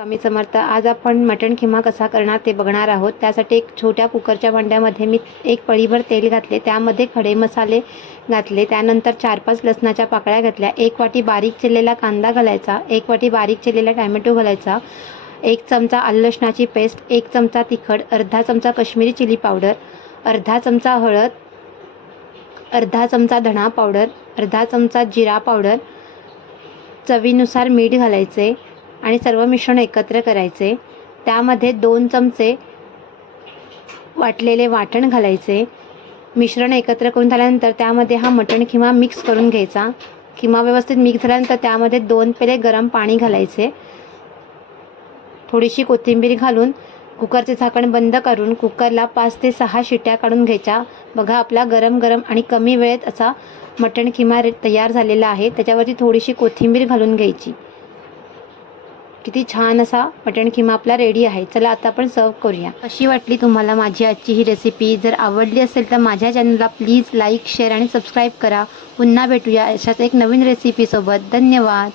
स्वामी समर्थ. आज आपण मटण खिमा कसा करणार ते बघणार आहोत. त्यासाठी एक छोट्या कुकरच्या भांड्यामध्ये मी एक पळीभर तेल घातले, त्यामध्ये खडे मसाले घातले, त्यानंतर 4-5 लसणाच्या पाकळ्या घातल्या, 1 वाटी बारीक चिरलेला कांदा घालायचा, 1 वाटी बारीक चिरलेला टॅमॅटो घालायचा, 1 चमचा आलं लसणाची पेस्ट, 1 चमचा तिखट, अर्धा चमचा काश्मीरी चिली पावडर, अर्धा चमचा हळद, अर्धा चमचा धणा पावडर, अर्धा चमचा जिरा पावडर, चवीनुसार मीठ घालायचे आणि सर्व मिश्रण एकत्र करायचे. त्यामध्ये 2 चमचे वाटलेले वाटण घालायचे. मिश्रण एकत्र करून झाल्यानंतर त्यामध्ये हा मटण खिमा मिक्स करून घ्यायचा. खिमा व्यवस्थित मिक्स झाल्यानंतर त्यामध्ये 2 पेले गरम पाणी घालायचे. थोडीशी कोथिंबीर घालून कुकरचे झाकण बंद करून कुकरला 5 ते 6 शिट्या काढून घ्यायच्या. बघा आपला गरम गरम आणि कमी वेळेत असा मटण खिमा तयार झालेला आहे. त्याच्यावरती थोडीशी कोथिंबीर घालून घ्यायची. किती छान असा मटण खिमा आपला रेडी आहे. चला आता आपण सर्व करूया. कशी वाटली तुम्हाला माझी आजची ही रेसिपी? जर आवडली असेल तर माझ्या चॅनलला प्लीज लाईक, शेअर आणि सबस्क्राईब करा. पुन्हा भेटूया अशाच एक नवीन रेसिपीसोबत. धन्यवाद.